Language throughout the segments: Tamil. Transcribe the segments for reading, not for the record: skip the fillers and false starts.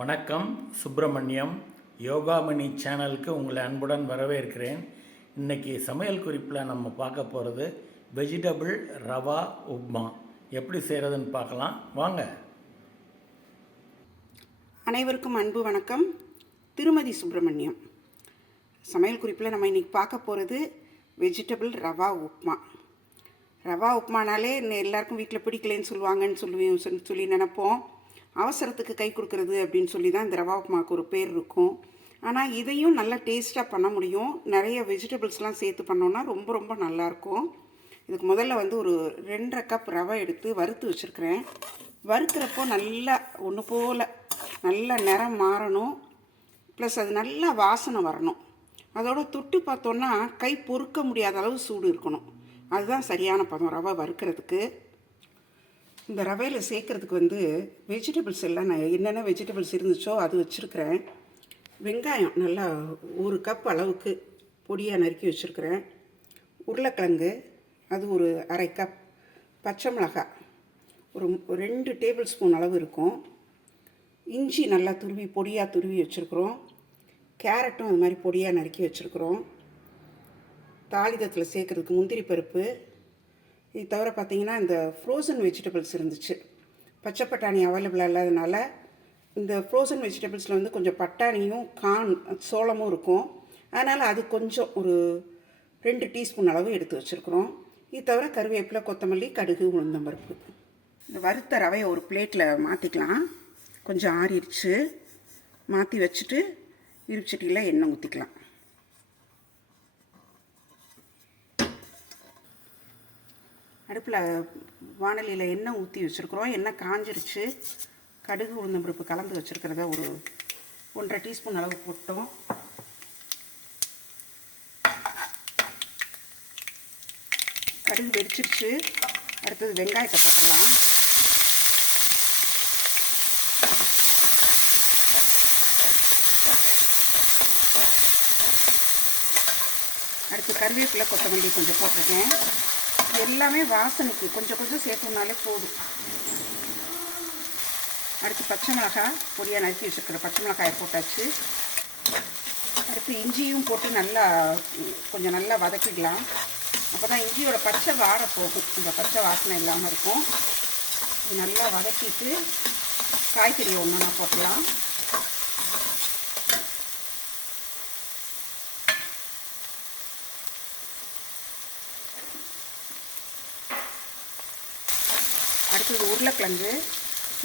வணக்கம். சுப்பிரமணியம் யோகாமணி சேனலுக்கு உங்களை அன்புடன் வரவேற்கிறேன். இன்றைக்கி சமையல் குறிப்பில் நம்ம பார்க்க போகிறது வெஜிடபிள் ரவா உப்மா எப்படி செய்கிறதுன்னு பார்க்கலாம் வாங்க. அனைவருக்கும் அன்பு வணக்கம். திருமதி சுப்பிரமணியம். சமையல் குறிப்பில் நம்ம இன்றைக்கி பார்க்க போகிறது வெஜிடபிள் ரவா உப்மா. ரவா உப்மானாலே எல்லாருக்கும் வீட்டில் பிடிக்கலன்னு சொல்லுவாங்கன்னு சொல்லி நினைப்போம். அவசரத்துக்கு கை கொடுக்குறது அப்படின்னு சொல்லி தான் இந்த ரவா உப்புமாவுக்கு ஒரு பேர் இருக்கும். ஆனால் இதையும் நல்லா டேஸ்ட்டாக பண்ண முடியும். நிறைய வெஜிடபிள்ஸ்லாம் சேர்த்து பண்ணோன்னா ரொம்ப ரொம்ப நல்லாயிருக்கும். இதுக்கு முதல்ல ஒரு 2.5 கப் ரவை எடுத்து வறுத்து வச்சுருக்கிறேன். வறுக்கிறப்போ நல்லா ஒன்று போல் நல்லா நிறம் மாறணும், ப்ளஸ் அது நல்லா வாசனை வரணும். அதோட தொட்டு பார்த்தோன்னா கை பொறுக்க முடியாத அளவு சூடு இருக்கணும். அதுதான் சரியான பதம் ரவை வறுக்கிறதுக்கு. இந்த ரவையில் சேர்க்குறதுக்கு வெஜிடபிள்ஸ் எல்லாம் நான் என்னென்ன வெஜிடபிள்ஸ் இருந்துச்சோ அது வச்சுருக்கிறேன். வெங்காயம் நல்லா 1 கப் அளவுக்கு பொடியாக நறுக்கி வச்சுருக்கிறேன். உருளைக்கிழங்கு அது ஒரு 1/2 கப். பச்சை மிளகாய் ஒரு 2 டேபிள் ஸ்பூன் அளவு இருக்கும். இஞ்சி நல்லா பொடியாக துருவி வச்சுருக்குறோம். கேரட்டும் அது மாதிரி பொடியாக நறுக்கி வச்சுருக்குறோம். தாளிதத்தில் சேர்க்குறதுக்கு முந்திரி பருப்பு. இது தவிர பார்த்திங்கன்னா இந்த ஃப்ரோசன் வெஜிடபிள்ஸ் இருந்துச்சு. பச்சை பட்டாணி அவைலபிளாக இல்லாதனால இந்த ஃப்ரோசன் வெஜிடபிள்ஸில் கொஞ்சம் பட்டாணியும் சோளமும் இருக்கும். அதனால் அது கொஞ்சம் ஒரு 2 டீஸ்பூன் அளவு எடுத்து வச்சுருக்குறோம். இது தவிர கருவேப்பிலை, கொத்தமல்லி, கடுகு, உளுந்தம்பருப்பு. இந்த வறுத்த ரவையை ஒரு பிளேட்டில் மாற்றிக்கலாம். கொஞ்சம் ஆறிடுச்சு. மாற்றி வச்சுட்டு இருப்புச்சட்டியில் எண்ணெய் ஊற்றிக்கலாம். அடுப்பில் வானலியில் எண்ணெய் ஊற்றி வச்சுருக்குறோம். எண்ணெய் காஞ்சிருச்சு. கடுகு, உளுந்தம்பருப்பு கலந்து வச்சுருக்கிறத ஒரு 1.5 டீஸ்பூன் அளவு போட்டோம். கடுகு வெடிச்சிருச்சு. அடுத்தது வெங்காயத்தை போட்டுடலாம். அடுத்து கருவேப்பிலை, கொத்தமல்லி கொஞ்சம் போட்டிருக்கேன். எல்லாமே வாசனைக்கு கொஞ்சம் கொஞ்சம் சேர்த்தோம்னாலே போதும். அடுத்து பச்சை மிளகாய் பொடியாக நறுக்கி வச்சுருக்கிற பச்சை மிளகாயை போட்டாச்சு. அடுத்து இஞ்சியும் போட்டு கொஞ்சம் நல்லா வதக்கிடலாம். அப்போ தான் இஞ்சியோட பச்சை வாடை போகும், இந்த பச்சை வாசனை இல்லாமல் இருக்கும். இது நல்லா வதக்கிட்டு காய்கறி ஒன்றா போட்டலாம். அடுத்தது உருளைக்கிழங்கு.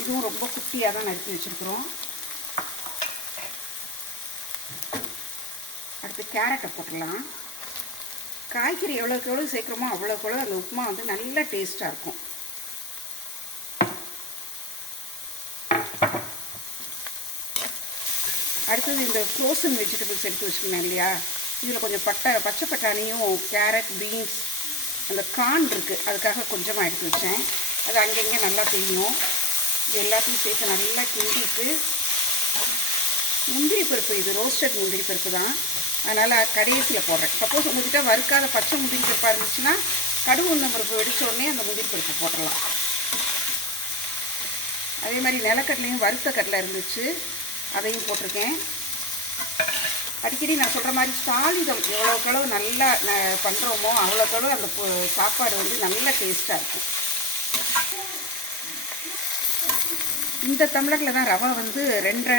இதுவும் ரொம்ப குட்டியாக தான் நறுக்கி வச்சுருக்குறோம். அடுத்து கேரட்டை போட்டுடலாம். காய்கறி எவ்வளோக்கு எவ்வளோ சேர்க்குறோமோ அவ்வளோக்கு எவ்வளோ அந்த உப்புமா நல்ல டேஸ்ட்டாக இருக்கும். அடுத்தது இந்த ஃப்ரோசன் வெஜிடபிள்ஸ் எடுத்து வச்சுக்கணும் இல்லையா, இதில் கொஞ்சம் பச்சை பட்டாணியும், கேரட், பீன்ஸ், அந்த கார்ன் இருக்குது, அதுக்காக கொஞ்சமாக எடுத்து வச்சேன். அது அங்கங்கே நல்லா தெரியும். இது எல்லாத்தையும் சேர்த்து நல்லா கிண்டிட்டு முந்திரி பருப்பு, இது ரோஸ்டட் முந்திரி பருப்பு தான், அதனால் கடைசியில் போடுறேன். சப்போஸ் உங்கள்கிட்ட வறுக்காத பச்சை முந்திரி பருப்பாக இருந்துச்சுன்னா கடுகு, உளுந்தம் பருப்பு வெடித்த உடனே அந்த முந்திரி பருப்பு போட்டுடலாம். அதே மாதிரி நிலக்கடலையும் வறுத்த கடலை இருந்துச்சு, அதையும் போட்டிருக்கேன். அடிக்கடி நான் சொல்கிற மாதிரி தாளிதம் எவ்வளோக்களவு நல்லா பண்ணுறோமோ அவ்வளோக்களவு அந்த சாப்பாடு நல்ல டேஸ்ட்டாக இருக்கும். இந்த டம்ளரில் தான் ரவை 2.5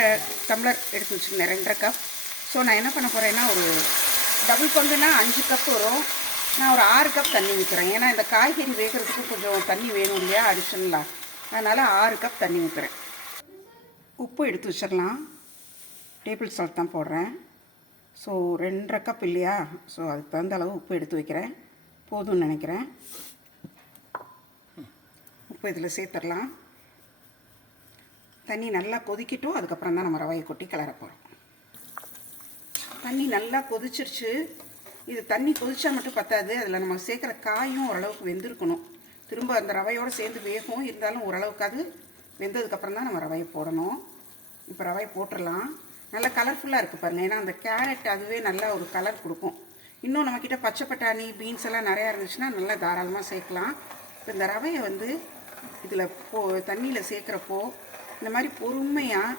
டம்ளர் எடுத்து வச்சுருந்தேன், 2.5 கப். ஸோ நான் என்ன பண்ண போகிறேன்னா ஒரு டபுள் பங்குனா 5 கப் வரும். நான் ஒரு 6 கப் தண்ணி ஊற்றுறேன். ஏன்னா இந்த காய்கறி வேகிறதுக்கு கொஞ்சம் தண்ணி வேணும் இல்லையா அடிஷனலாக, அதனால் 6 கப் தண்ணி ஊற்றுறேன். உப்பு எடுத்து வச்சிடலாம். டேபிள் சால்ட் தான் போடுறேன். ஸோ 2.5 கப் இல்லையா, ஸோ அதுக்கு தகுந்த அளவு உப்பு எடுத்து வைக்கிறேன். போதும்னு நினைக்கிறேன். உப்பு இதில் சேர்த்துடலாம். தண்ணி நல்லா கொதிக்கட்டும். அதுக்கப்புறம் தான் நம்ம ரவையை கொட்டி கிளற போகிறோம். தண்ணி நல்லா கொதிச்சிருச்சு. இது தண்ணி கொதிச்சா மட்டும் பத்தாது, அதில் நம்ம சேர்க்குற காயும் ஓரளவுக்கு வெந்திருக்கணும். திரும்ப அந்த ரவையோடு சேர்ந்து வேகும். இருந்தாலும் ஓரளவுக்காவது வெந்ததுக்கப்புறம் தான் நம்ம ரவையை போடணும். இப்போ ரவையை போட்டுடலாம். நல்லா கலர்ஃபுல்லாக இருக்குது பாருங்கள். ஏன்னா அந்த கேரட் அதுவே நல்லா ஒரு கலர் கொடுக்கும். இன்னும் நம்மக்கிட்ட பச்சை பட்டாணி, பீன்ஸ் எல்லாம் நிறையா இருந்துச்சுன்னா நல்லா தாராளமாக சேர்க்கலாம். இப்போ இந்த ரவையை இதில் தண்ணியில் சேர்க்குறப்போ இந்த மாதிரி பொறுமையாக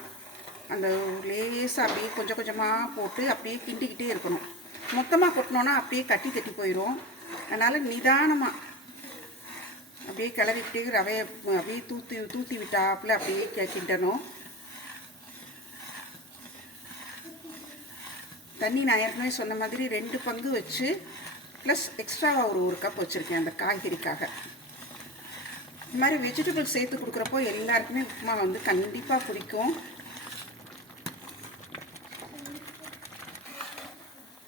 அந்த லேசாக அப்படியே கொஞ்சம் கொஞ்சமாக போட்டு அப்படியே கிண்டிக்கிட்டே இருக்கணும். மொத்தமாக கொட்டினோன்னா அப்படியே கட்டி தட்டி போயிடும். அதனால் நிதானமாக அப்படியே கிளறிக்கிட்டே ரவையை அப்படியே தூத்தி விட்டாப்புல அப்படியே கிண்டணும். தண்ணி நான் ஏற்கனவே சொன்ன மாதிரி 2 பங்கு வச்சு ப்ளஸ் எக்ஸ்ட்ராவாக ஒரு கப் வச்சுருக்கேன் அந்த காய்கறிக்காக. இந்த மாதிரி வெஜிடபிள் சேர்த்து கொடுக்குறப்போ எல்லாருக்குமே உப்புமா வந்து கண்டிப்பாக பிடிக்கும்.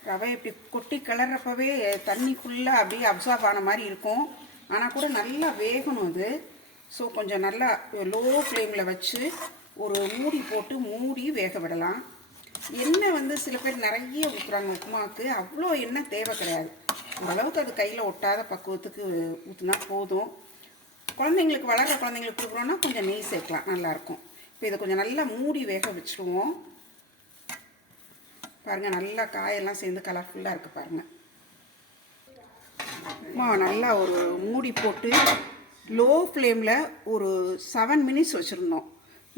ரவை இப்படி கொட்டி கிளறப்பவே தண்ணி ஃபுல்லாக அப்படியே அப்சார்ப் ஆன மாதிரி இருக்கும். ஆனால் கூட நல்லா வேகணும் அது. ஸோ கொஞ்சம் நல்லா லோ ஃப்ளேமில் வச்சு ஒரு மூடி போட்டு மூடி வேக விடலாம். எண்ணெய் வந்து சில பேர் நிறைய ஊற்றுறாங்க உப்புமாவுக்கு. அவ்வளோ எண்ணெய் தேவை கிடையாது. அளவுக்கு அது கையில் ஒட்டாத பக்குவத்துக்கு ஊற்றினா போதும். குழந்தைங்களுக்கு வளர்கிற குழந்தைங்களுக்கு கொடுக்குறோன்னா கொஞ்சம் நெய் சேர்க்கலாம், நல்லாயிருக்கும். இப்போ இதை கொஞ்சம் நல்லா மூடி வேக வச்சுருவோம். பாருங்கள், நல்லா காயெல்லாம் சேர்ந்து கலர்ஃபுல்லாக இருக்குது பாருங்கள். நல்லா ஒரு மூடி போட்டு லோ ஃப்ளேமில் ஒரு 7 மினிட்ஸ் வச்சுருந்தோம்.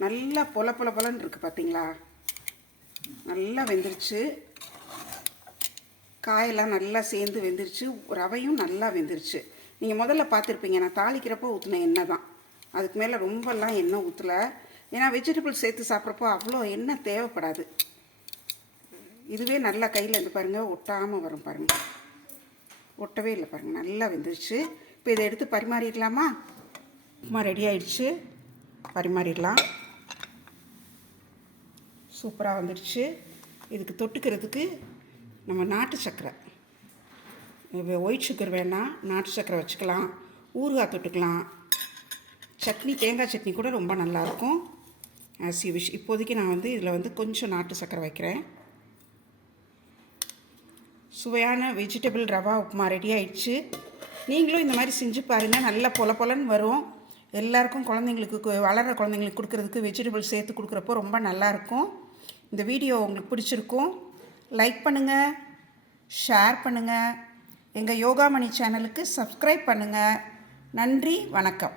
நல்லா பொலன்னு இருக்குது பார்த்தீங்களா? நல்லா வெந்துருச்சு. காயெல்லாம் நல்லா சேர்ந்து வெந்துருச்சு. ரவையும் நல்லா வெந்துருச்சு. நீங்கள் முதல்ல பார்த்துருப்பீங்க, நான் தாளிக்கிறப்போ ஊற்றின எண்ணெய் தான். அதுக்கு மேலே ரொம்பலாம் எண்ணெய் ஊற்றலை. ஏன்னா வெஜிடபிள் சேர்த்து சாப்பிட்றப்போ அவ்வளோ எண்ணெய் தேவைப்படாது. இதுவே நல்லா கையில் இருந்து பாருங்கள், ஒட்டாமல் வரும் பாருங்கள். ஒட்டவே இல்லை பாருங்கள், நல்லா வெந்துருச்சு. இப்போ இதை எடுத்து பரிமாறிடலாமா? உப்புமா ரெடி ஆயிடுச்சு, பரிமாறிடலாம். சூப்பராக வந்துடுச்சு. இதுக்கு தொட்டுக்கிறதுக்கு நம்ம நாட்டு சர்க்கரை, ஒயிட் சுகர் வேணால் நாட்டு சர்க்கரை வச்சுக்கலாம். ஊறுகாய் தொட்டுக்கலாம். சட்னி, தேங்காய் சட்னி கூட ரொம்ப நல்லாயிருக்கும். As you wish. இப்போதைக்கு நான் வந்து இதில் வந்து கொஞ்சம் நாட்டு சர்க்கரை வைக்கிறேன். சுவையான வெஜிடபிள் ரவா உப்புமா ரெடி ஆயிடுச்சு. நீங்களும் இந்த மாதிரி செஞ்சு பாருங்கள். நல்லா பொலன்னு வரும். எல்லாருக்கும் குழந்தைங்களுக்கு, வளர்கிற குழந்தைங்களுக்கு கொடுக்குறதுக்கு வெஜிடபிள் சேர்த்து கொடுக்குறப்போ ரொம்ப நல்லாயிருக்கும். இந்த வீடியோ உங்களுக்கு பிடிச்சிருக்கும். லைக் பண்ணுங்கள், ஷேர் பண்ணுங்கள். எங்கள் யோகாமணி சேனலுக்கு சப்ஸ்கிரைப் பண்ணுங்கள். நன்றி, வணக்கம்.